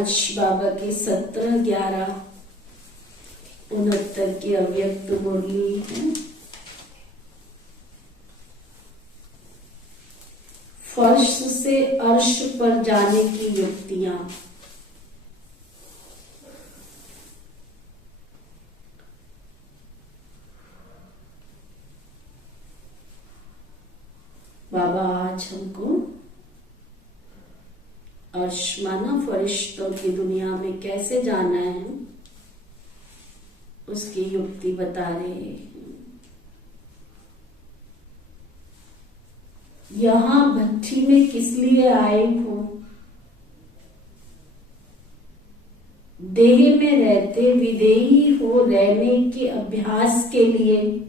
आज बाबा के 17/11/69 की अव्यक्त मुरली है। फर्श से अर्श पर जाने की युक्तियां। बाबा आज हमको अर्श माना फरिश्तों की दुनिया में कैसे जाना है उसकी युक्ति बता रहे हैं। यहां भट्ठी में किस लिए आए हो? देह में रहते विदेही हो रहने के अभ्यास के लिए।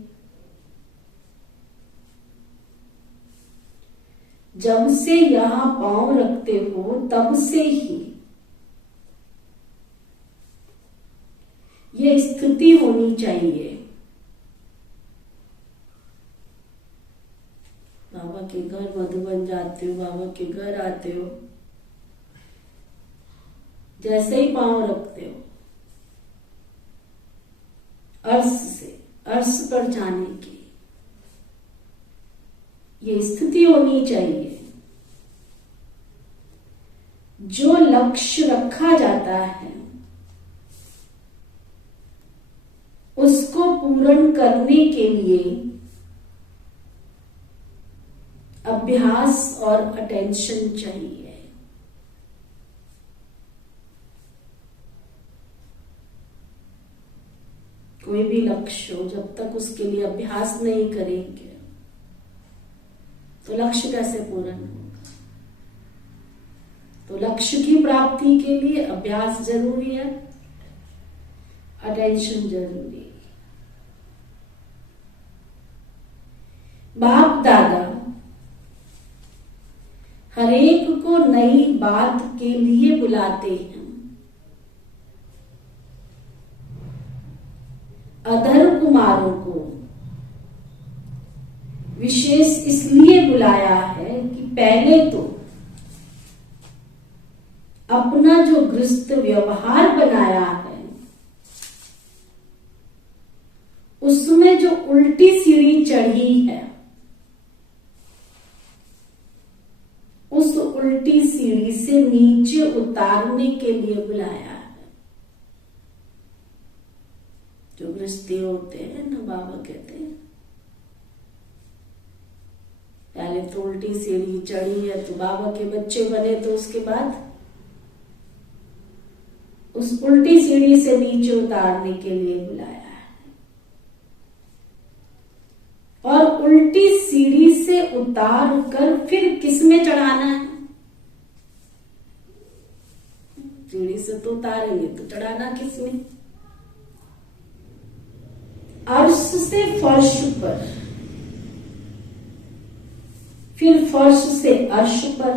जब से यहां पांव रखते हो तब से ही ये स्थिति होनी चाहिए। बाबा के घर मधुबन जाते हो, बाबा के घर आते हो, जैसे ही पांव रखते हो अर्श से अर्श पर जाने की ये स्थिति होनी चाहिए। जो लक्ष्य रखा जाता है उसको पूर्ण करने के लिए अभ्यास और अटेंशन चाहिए। कोई भी लक्ष्य हो, जब तक उसके लिए अभ्यास नहीं करेंगे तो लक्ष्य कैसे पूर्ण होगा? तो लक्ष्य की प्राप्ति के लिए अभ्यास जरूरी है, अटेंशन जरूरी है। बाप दादा हरेक को नई बात के लिए बुलाते हैं। अधर कुमारों को विशेष इसलिए बुलाया है कि पहले तो अपना जो गृहस्थ व्यवहार बनाया है उसमें जो उल्टी सीढ़ी चढ़ी है उस उल्टी सीढ़ी से नीचे उतारने के लिए बुलाया है। जो गृहस्थी होते हैं ना, बाबा कहते हैं पहले तो उल्टी सीढ़ी चढ़ी है तो बाबा के बच्चे बने, तो उसके बाद उस उल्टी सीढ़ी से नीचे उतारने के लिए बुलाया है। और उल्टी सीढ़ी से उतार कर फिर किस में चढ़ाना है? सीढ़ी से तो उतारेंगे तो चढ़ाना किस में? अर्श से फर्श पर, फिर फर्श से अर्श पर।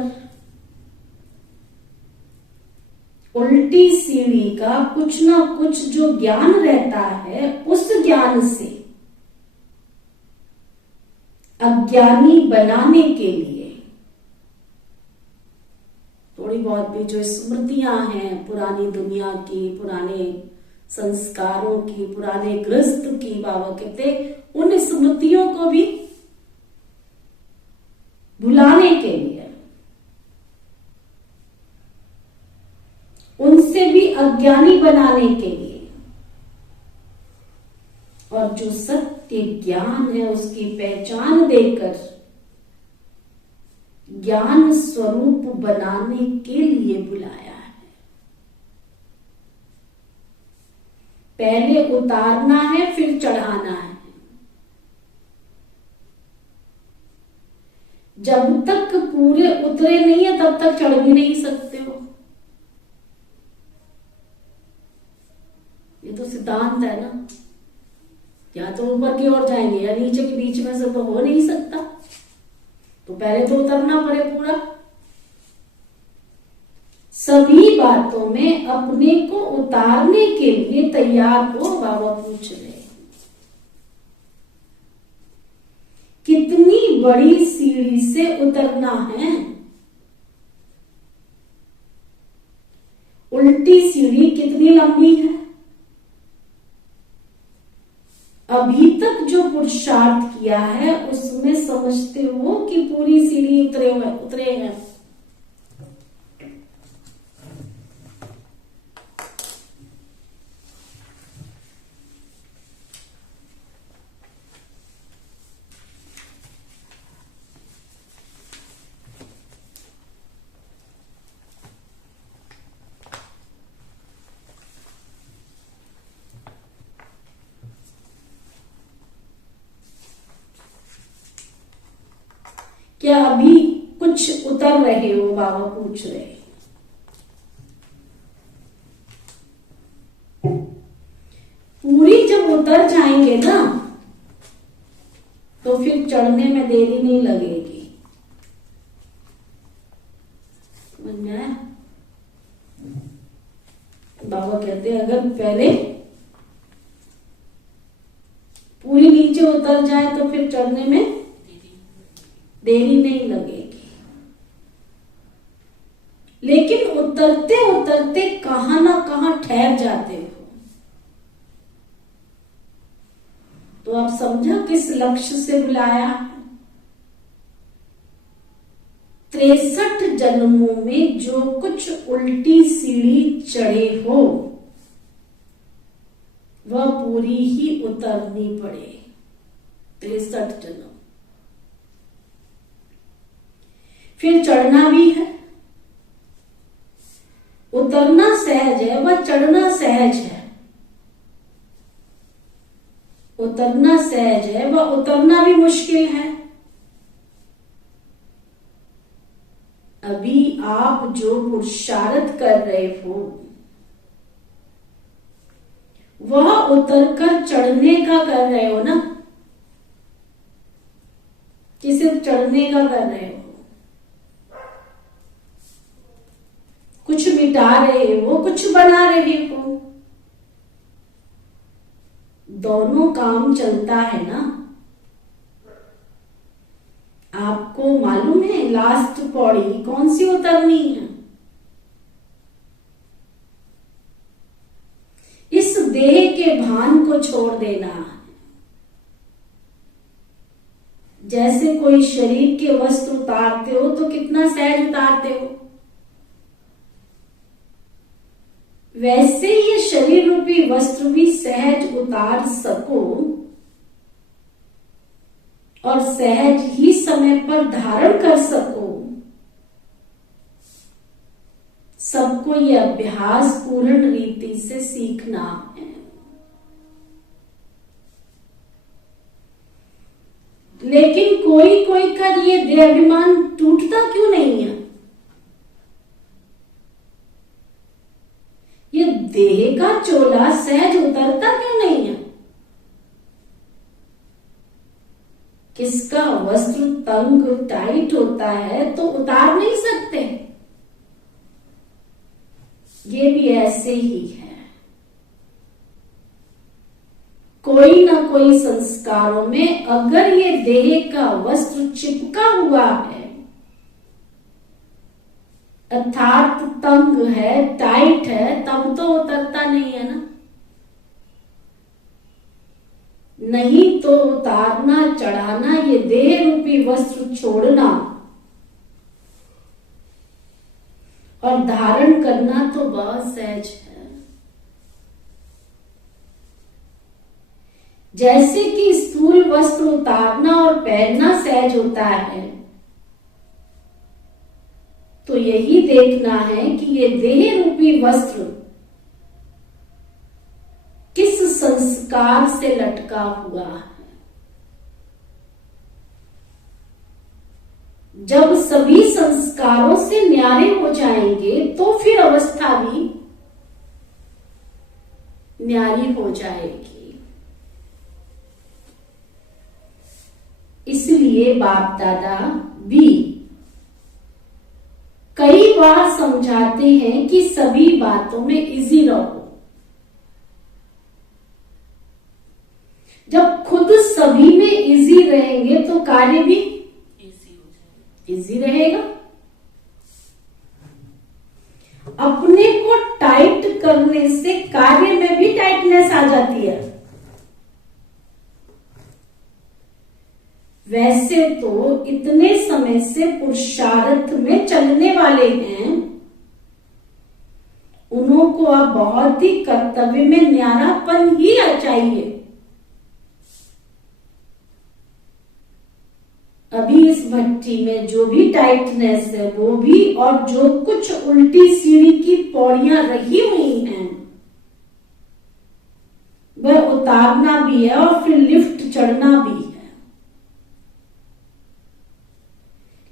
उल्टी सीढ़ी का कुछ ना कुछ जो ज्ञान रहता है उस ज्ञान से अज्ञानी बनाने के लिए थोड़ी बहुत भी जो स्मृतियां हैं पुरानी दुनिया की, पुराने संस्कारों की, पुराने गृहस्थ की, बाबा कहते उन स्मृतियों को भी भुलाने के लिए, उनसे भी अज्ञानी बनाने के लिए, और जो सत्य ज्ञान है उसकी पहचान देकर ज्ञान स्वरूप बनाने के लिए बुलाया है। पहले उतारना है फिर चढ़ाना है। जब तक पूरे उतरे नहीं है तब तक चढ़ भी नहीं सकते हो। ये तो सिद्धांत है ना, या तो ऊपर की ओर जाएंगे या नीचे के बीच में से तो हो नहीं सकता। तो पहले तो उतरना पड़े पूरा। सभी बातों में अपने को उतारने के लिए तैयार हो, बाबा पूछ रहे हैं। कितनी बड़ी सीढ़ी से उतरना है? उल्टी सीढ़ी कितनी लंबी है? अभी तक जो पुरुषार्थ किया है उसमें समझते हो कि पूरी सीढ़ी उतरे हैं। क्या अभी कुछ उतर रहे हो? बाबा पूछ रहे हैं। पूरी जब उतर जाएंगे ना तो फिर चढ़ने में देरी नहीं लगेगी। समझ में आया? बाबा कहते हैं अगर पहले पूरी नीचे उतर जाए तो फिर चढ़ने में देरी नहीं लगेगी। लेकिन उतरते उतरते कहां ना कहां ठहर जाते हो। तो आप समझा किस लक्ष्य से बुलाया? 63 जन्मों में जो कुछ उल्टी सीढ़ी चढ़े हो वह पूरी ही उतरनी पड़े। 63 जन्म। फिर चढ़ना भी है। उतरना सहज है, वह चढ़ना सहज है। उतरना सहज है, वह उतरना भी मुश्किल है। अभी आप जो पुरुषार्थ कर रहे हो वह उतरकर चढ़ने का कर रहे हो ना, कि सिर्फ चढ़ने का कर रहे हो? कुछ मिटा रहे हो, कुछ बना रहे हो। दोनों काम चलता है ना। आपको मालूम है लास्ट पौड़ी कौन सी उतरनी है? इस देह के भान को छोड़ देना है। जैसे कोई शरीर के वस्त्र उतारते हो तो कितना सहज उतारते हो, वैसे ये शरीर रूपी वस्त्र भी सहज उतार सको और सहज ही समय पर धारण कर सको। सबको ये अभ्यास पूर्ण रीति से सीखना है। लेकिन कोई कोई का ये देहाभिमान टूटता क्यों नहीं है? ये देह का चोला सहज उतरता क्यों नहीं है? किसका वस्त्र तंग टाइट होता है तो उतार नहीं सकते। ये भी ऐसे ही है। कोई ना कोई संस्कारों में अगर ये देह का वस्त्र चिपका हुआ है अर्थात तंग है, टाइट है, तब तो उतरता नहीं है ना। नहीं तो उतारना चढ़ाना, ये देह रूपी वस्त्र छोड़ना और धारण करना तो बहुत सहज है। जैसे कि स्थूल वस्त्र उतारना और पहनना सहज होता है, तो यही देखना है कि ये देह रूपी वस्त्र किस संस्कार से लटका हुआ है। जब सभी संस्कारों से न्यारे हो जाएंगे तो फिर अवस्था भी न्यारी हो जाएगी। इसलिए बाप दादा भी कई बार समझाते हैं कि सभी बातों में इजी रहो। जब खुद सभी में इजी रहेंगे तो कार्य भी इजी रहेगा। अपने को टाइट समय से पुरुषार्थ में चलने वाले हैं, उन्हों को अब बहुत ही कर्तव्य में न्यारापन ही चाहिए। अभी इस भट्टी में जो भी टाइटनेस है वो भी, और जो कुछ उल्टी सीढ़ी की पौड़ियां रही हुई हैं वह उतारना भी है और फिर लिफ्ट चढ़ना भी है।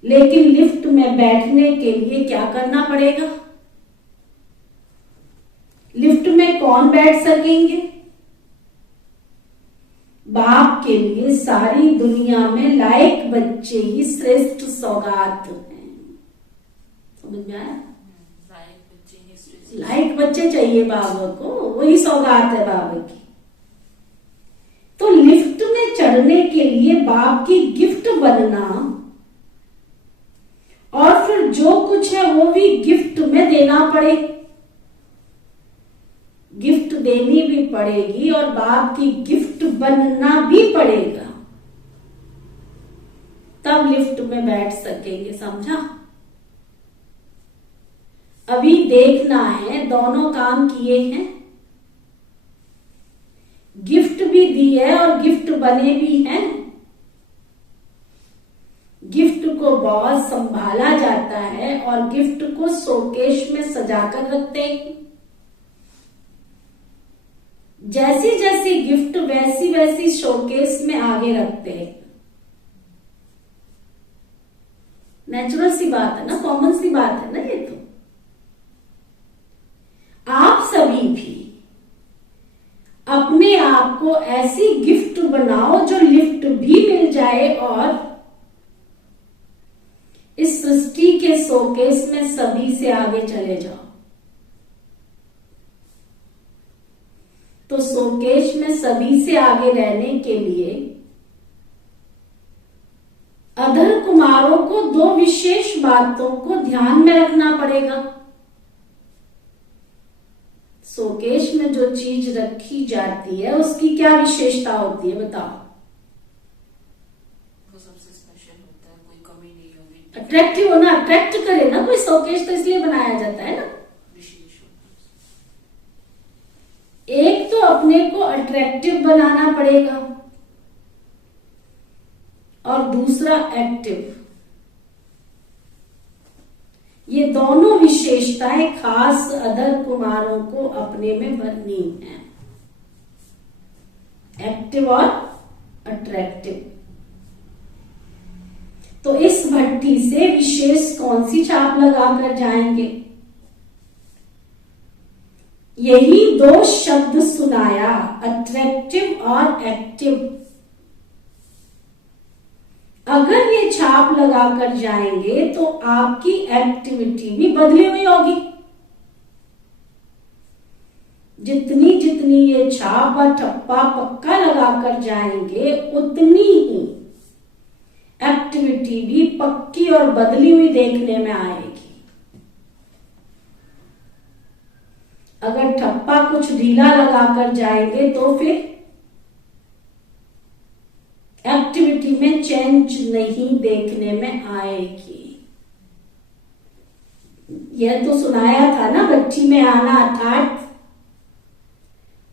लेकिन लिफ्ट में बैठने के लिए क्या करना पड़ेगा? लिफ्ट में कौन बैठ सकेंगे? बाप के लिए सारी दुनिया में लायक बच्चे ही श्रेष्ठ सौगात हैं। समझ में आया? लायक बच्चे चाहिए बाबा को, वही सौगात है बाबा की। तो लिफ्ट में चढ़ने के लिए बाप की गिफ्ट बनना और फिर जो कुछ है वो भी गिफ्ट में देना पड़े, गिफ्ट देनी भी पड़ेगी और बाप की गिफ्ट बनना भी पड़ेगा, तब लिफ्ट में बैठ सकेंगे। समझा? अभी देखना है दोनों काम किए हैं, गिफ्ट भी दी है और गिफ्ट बने भी हैं। गिफ्ट को बहुत संभाला जाता है और गिफ्ट को शोकेश में सजाकर रखते हैं। जैसी जैसी गिफ्ट वैसी वैसी शोकेस में आगे रखते हैं। नेचुरल सी बात है ना, कॉमन सी बात है ना ये तो। आप सभी भी अपने आप को ऐसी गिफ्ट बनाओ जो लिफ्ट भी मिल जाए और इस सृष्टि के शोकेस में सभी से आगे चले जाओ। तो शोकेश में सभी से आगे रहने के लिए अधर कुमारों को दो विशेष बातों को ध्यान में रखना पड़ेगा। शोकेश में जो चीज रखी जाती है उसकी क्या विशेषता होती है बताओ? वो सबसे स्पेशल होता है, कोई कमी नहीं होगी। अट्रैक्टिव होना, अट्रैक्ट करे ना कोई शोकेश, तो इसलिए बनाया जाता है ना। एक तो अपने को अट्रैक्टिव बनाना पड़ेगा और दूसरा एक्टिव। ये दोनों विशेषताएं खास अधर कुमारों को अपने में भरनी है, एक्टिव और अट्रैक्टिव। तो इस भट्टी से विशेष कौन सी छाप लगाकर जाएंगे? यही दो शब्द सुनाया, अट्रैक्टिव और एक्टिव। अगर ये छाप लगाकर जाएंगे तो आपकी एक्टिविटी भी बदली हुई होगी। जितनी जितनी ये छाप और ठप्पा पक्का लगाकर जाएंगे उतनी ही एक्टिविटी भी पक्की और बदली हुई देखने में आएगी। अगर ठप्पा कुछ ढीला लगाकर जाएंगे तो फिर एक्टिविटी में चेंज नहीं देखने में आएगी। यह तो सुनाया था ना, भट्टी में आना अर्थात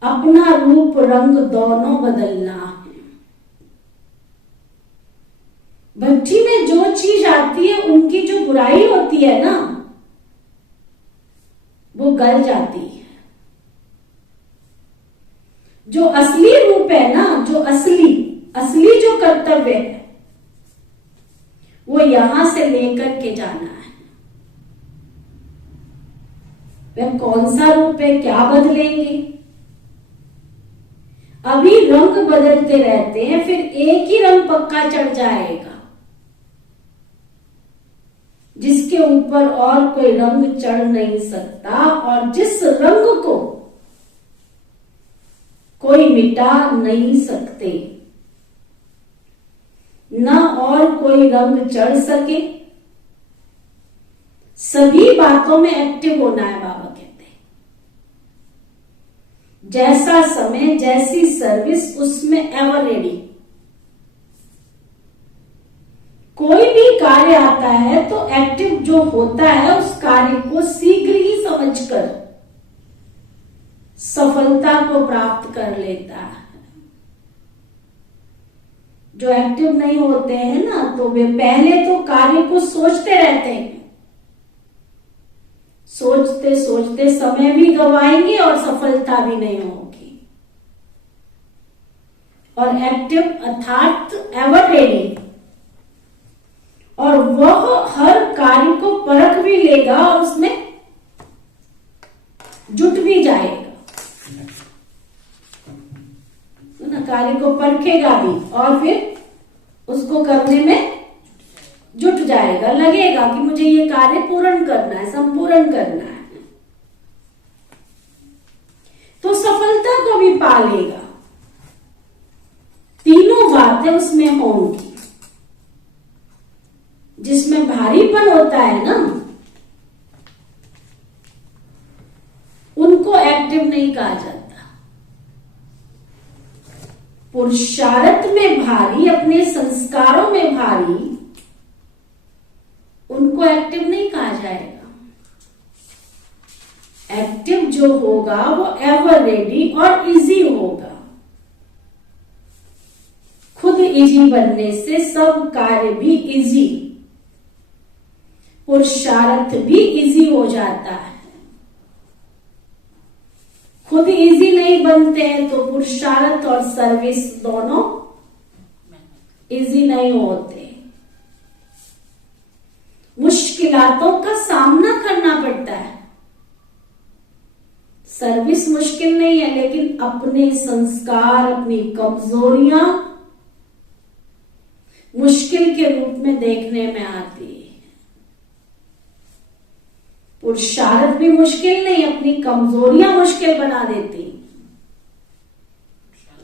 अपना रूप रंग दोनों बदलना है। भट्टी में जो चीज आती है उनकी जो बुराई होती है ना वो गल जाती है। जो असली रूप है ना, जो असली जो कर्तव्य है वो यहां से लेकर के जाना है। वह कौन सा रूप है, क्या बदलेंगे? अभी रंग बदलते रहते हैं, फिर एक ही रंग पक्का चढ़ जाएगा जिसके ऊपर और कोई रंग चढ़ नहीं सकता, और जिस रंग को कोई मिटा नहीं सकते, न और कोई रंग चढ़ सके। सभी बातों में एक्टिव होना है, बाबा कहते हैं। जैसा समय, जैसी सर्विस, उसमें एवर रेडी। कोई भी कार्य आता है तो एक्टिव जो होता है उस कार्य को शीघ्र ही समझकर सफलता को प्राप्त कर लेता है। जो एक्टिव नहीं होते हैं ना, तो वे पहले तो कार्य को सोचते रहते हैं, सोचते सोचते समय भी गवाएंगे और सफलता भी नहीं होगी। और एक्टिव अर्थात एवर रेडी, और वह हर कार्य को परख भी लेगा और उसमें जुट भी जाएगा, ना, कार्य को परखेगा भी और फिर उसको करने में जुट जाएगा, लगेगा कि मुझे ये कार्य पूर्ण करना है, संपूर्ण करना है, तो सफलता को भी पा लेगा। तीनों बातें उसमें होंगी। जिसमें भारीपन होता है ना, उनको एक्टिव नहीं कहा जाता। पुरुषार्थ में भारी, अपने संस्कारों में भारी, उनको एक्टिव नहीं कहा जाएगा। एक्टिव जो होगा वो एवर रेडी और इजी होगा। खुद इजी बनने से सब कार्य भी इजी, पुरुषार्थ भी इजी हो जाता है। खुद इजी नहीं बनते हैं तो पुरुषार्थ और सर्विस दोनों इजी नहीं होते। मुश्किलातों का सामना करना पड़ता है। सर्विस मुश्किल नहीं है, लेकिन अपने संस्कार, अपनी कमजोरियां मुश्किल के रूप में देखने में आती है। पुरुषार्थ भी मुश्किल नहीं, अपनी कमजोरियां मुश्किल बना देती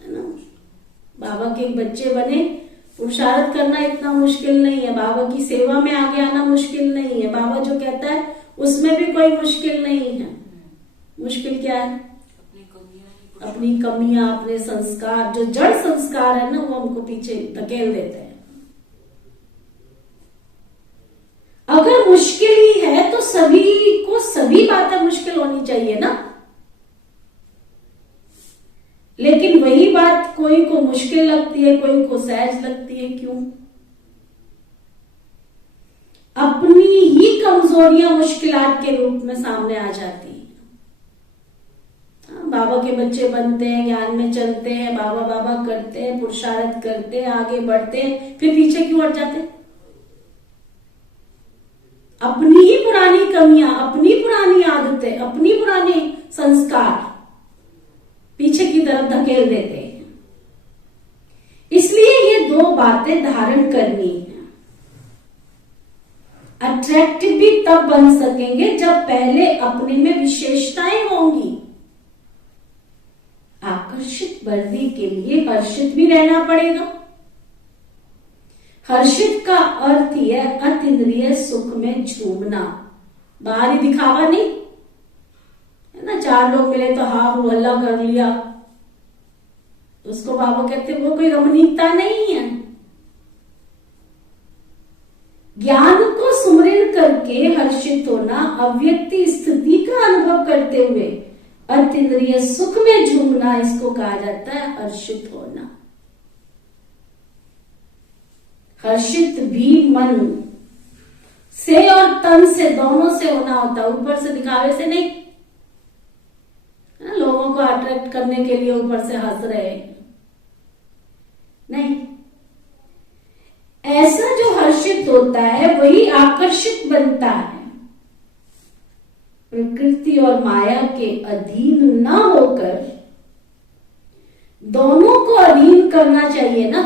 है ना। बाबा के बच्चे बने, पुरुषार्थ करना इतना मुश्किल नहीं है। बाबा की सेवा में आगे आना मुश्किल नहीं है। बाबा जो कहता है उसमें भी कोई मुश्किल नहीं है। मुश्किल क्या है? अपनी कमियां, अपने संस्कार, जो जड़ संस्कार है ना, वो हमको पीछे धकेल देते हैं। अगर मुश्किल ही है तो सभी को सभी बातें मुश्किल होनी चाहिए ना। लेकिन वही बात कोई को मुश्किल लगती है, कोई को सहज लगती है। क्यों? अपनी ही कमजोरियां मुश्किलात के रूप में सामने आ जाती है। बाबा के बच्चे बनते हैं, ज्ञान में चलते हैं, बाबा बाबा करते हैं, पुरुषार्थ करते हैं, आगे बढ़ते हैं, फिर पीछे क्यों हट जाते हैं? अपनी ही पुरानी कमियां, अपनी पुरानी आदतें, अपनी पुराने संस्कार पीछे की तरफ धकेल देते हैं। इसलिए ये दो बातें धारण करनी है। अट्रैक्टिव भी तब बन सकेंगे जब पहले अपने में विशेषताएं होंगी। आकर्षित बनने के लिए हर्षित भी रहना पड़ेगा। हर्षित का अर्थ ही है अतीन्द्रिय सुख में झूमना, बाहरी दिखावा नहीं है ना। चार लोग मिले तो हा हू हल्ला कर लिया, उसको बाबा कहते वो कोई रमणीकता नहीं है। ज्ञान को सुमरण करके हर्षित होना, अव्यक्त स्थिति का अनुभव करते हुए अतीन्द्रिय सुख में झूमना, इसको कहा जाता है हर्षित होना। हर्षित भी मन से और तन से, दोनों से होना होता है, ऊपर से दिखावे से नहीं। लोगों को अट्रैक्ट करने के लिए ऊपर से हंस रहे नहीं। ऐसा जो हर्षित होता है वही आकर्षित बनता है। प्रकृति और माया के अधीन ना होकर दोनों को अधीन करना चाहिए ना।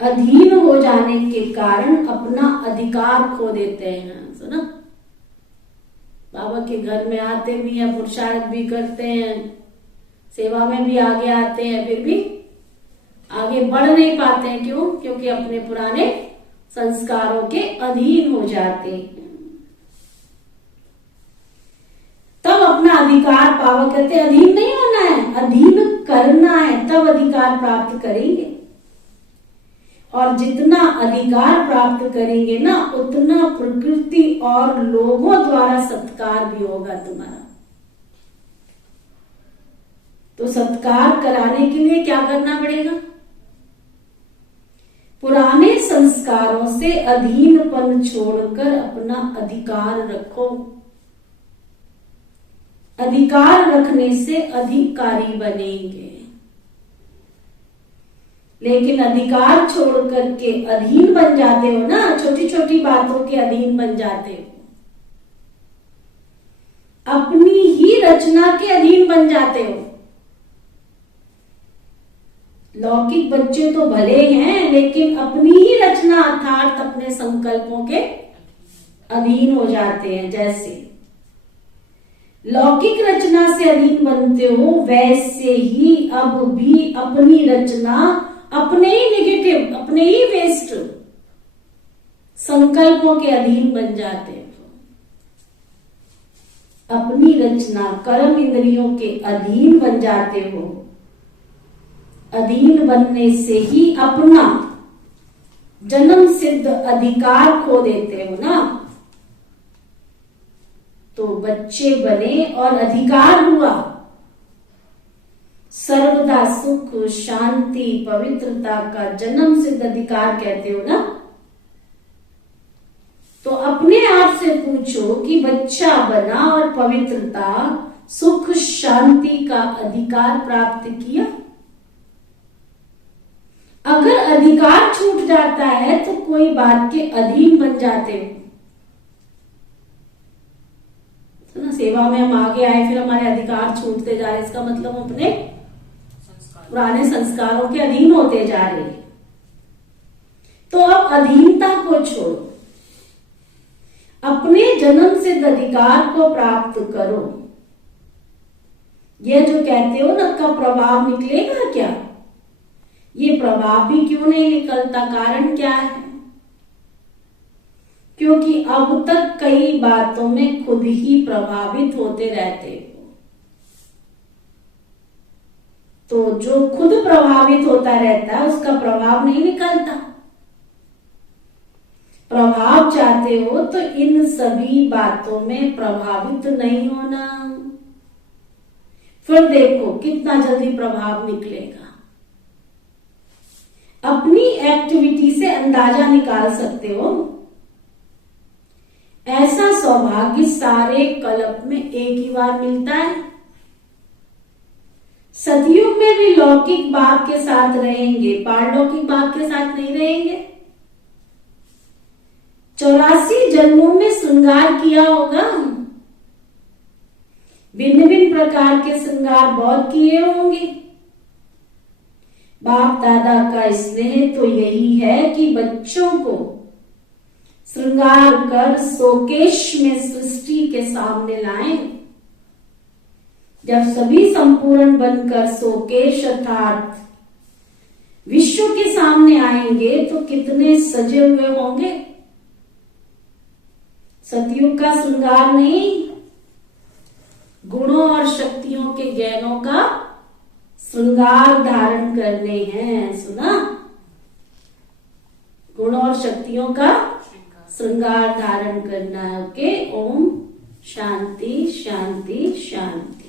अधीन हो जाने के कारण अपना अधिकार खो देते हैं। सुना, बाबा के घर में आते भी हैं, पुरुषार्थ भी करते हैं, सेवा में भी आगे आते हैं, फिर भी आगे बढ़ नहीं पाते हैं। क्यों? क्योंकि अपने पुराने संस्कारों के अधीन हो जाते हैं। तब अपना अधिकार बाबा कहते हैं अधीन नहीं होना है, अधीन करना है, तब अधिकार प्राप्त करेंगे। और जितना अधिकार प्राप्त करेंगे ना, उतना प्रकृति और लोगों द्वारा सत्कार भी होगा तुम्हारा। तो सत्कार कराने के लिए क्या करना पड़ेगा? पुराने संस्कारों से अधीनपन छोड़कर अपना अधिकार रखो। अधिकार रखने से अधिकारी बनेंगे। लेकिन अधिकार छोड़ करके अधीन बन जाते हो ना, छोटी छोटी बातों के अधीन बन जाते हो, अपनी ही रचना के अधीन बन जाते हो। लौकिक बच्चे तो भले हैं, लेकिन अपनी ही रचना अर्थात अपने संकल्पों के अधीन हो जाते हैं। जैसे लौकिक रचना से अधीन बनते हो, वैसे ही अब भी अपनी रचना, अपने ही नेगेटिव, अपने ही वेस्ट संकल्पों के अधीन बन जाते हो। अपनी रचना कर्म इंद्रियों के अधीन बन जाते हो। अधीन बनने से ही अपना जन्म सिद्ध अधिकार खो देते हो ना। तो बच्चे बने और अधिकार हुआ, सर्वदा सुख शांति पवित्रता का जन्म सिद्ध अधिकार कहते हो ना। तो अपने आप से पूछो कि बच्चा बना और पवित्रता सुख शांति का अधिकार प्राप्त किया? अगर अधिकार छूट जाता है तो कोई बात के अधीन बन जाते हो। तो ना, सेवा में हम आगे आए फिर हमारे अधिकार छूटते जा रहे, इसका मतलब हम अपने पुराने संस्कारों के अधीन होते जा रहे हैं। तो अब अधीनता को छोड़ो, अपने जन्म सिद्ध अधिकार को प्राप्त करो। ये जो कहते हो ना, का प्रभाव निकलेगा क्या? ये प्रभाव भी क्यों नहीं निकलता? कारण क्या है? क्योंकि अब तक कई बातों में खुद ही प्रभावित होते रहते हो। तो जो खुद प्रभावित होता रहता है उसका प्रभाव नहीं निकलता। प्रभाव चाहते हो तो इन सभी बातों में प्रभावित नहीं होना। फिर देखो कितना जल्दी प्रभाव निकलेगा। अपनी एक्टिविटी से अंदाजा निकाल सकते हो। ऐसा सौभाग्य सारे कल्प में एक ही बार मिलता है। सतयुग में भी लौकिक बात के साथ रहेंगे, पारलौकिक बात के साथ नहीं रहेंगे। 84 जन्मों में श्रृंगार किया होगा, भिन्न भिन्न प्रकार के श्रृंगार बहुत किए होंगे। बाप दादा का स्नेह तो यही है कि बच्चों को श्रृंगार कर शोकेश में सृष्टि के सामने लाएं। जब सभी संपूर्ण बनकर शोकेश अर्थात विश्व के सामने आएंगे तो कितने सजे हुए होंगे। सतयुग का श्रृंगार नहीं, गुणों और शक्तियों के ज्ञानों का श्रृंगार धारण करने हैं। सुना? गुणों और शक्तियों का श्रृंगार धारण करना है। ओके। ओम शांति शांति शांति।